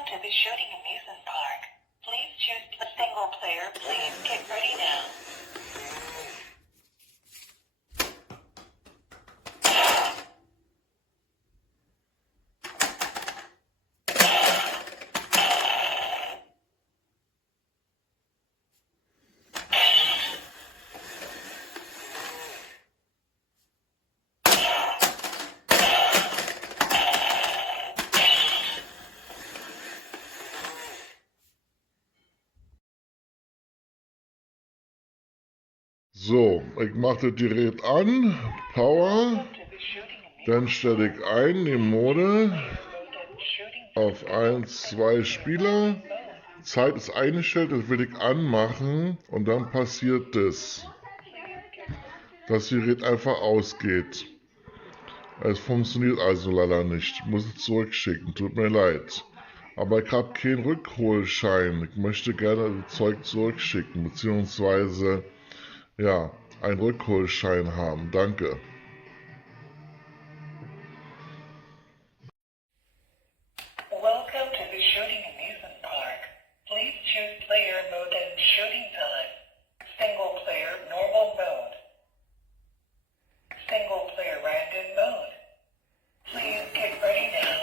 Welcome to the shooting amusement park. Please choose the single player. Please get ready now. So, ich mache das Gerät an, Power, dann stelle ich ein die Mode auf 1, 2 Spieler, Zeit ist eingestellt, das will ich anmachen und dann passiert das Gerät einfach ausgeht. Es funktioniert also leider nicht, ich muss es zurückschicken, tut mir leid. Aber ich habe keinen Rückholschein, ich möchte gerne das Zeug zurückschicken, beziehungsweise ja, einen Rückholschein haben. Danke. Welcome to the shooting amusement park. Please choose player mode and shooting time. Single player normal mode. Single player random mode. Please get ready now.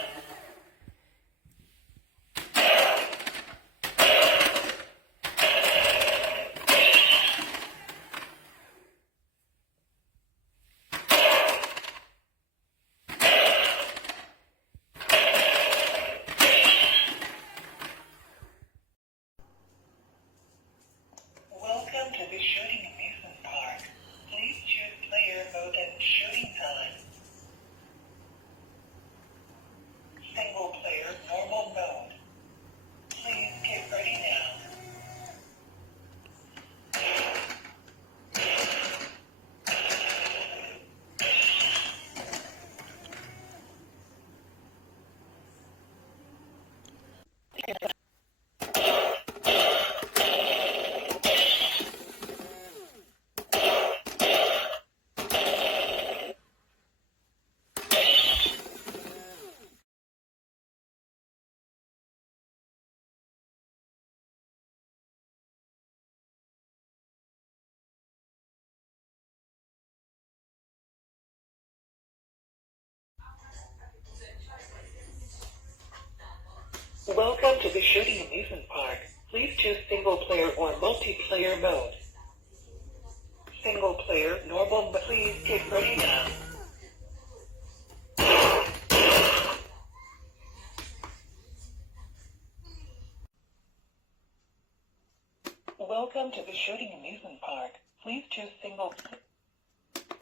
Welcome to the shooting amusement park. Please choose player mode and shooting time. Single player normal mode. Please get ready now. Welcome to the shooting amusement park. Please choose single player or multiplayer mode. Single player normal mode. Please get ready now. Welcome to the shooting amusement park. Please choose single.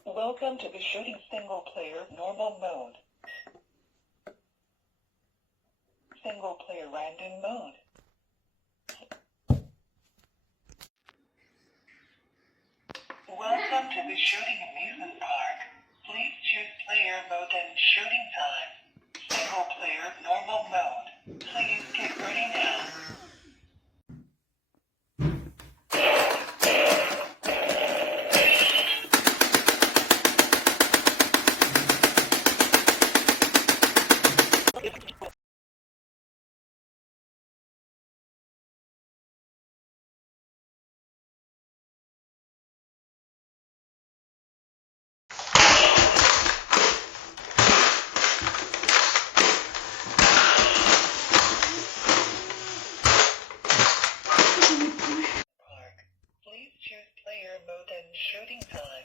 Welcome to the shooting single player normal mode. Single player random mode. Welcome to the shooting amusement park. Please choose player mode and shooting time. Single player normal mode. Please get ready now. Park. Please choose player mode and shooting time.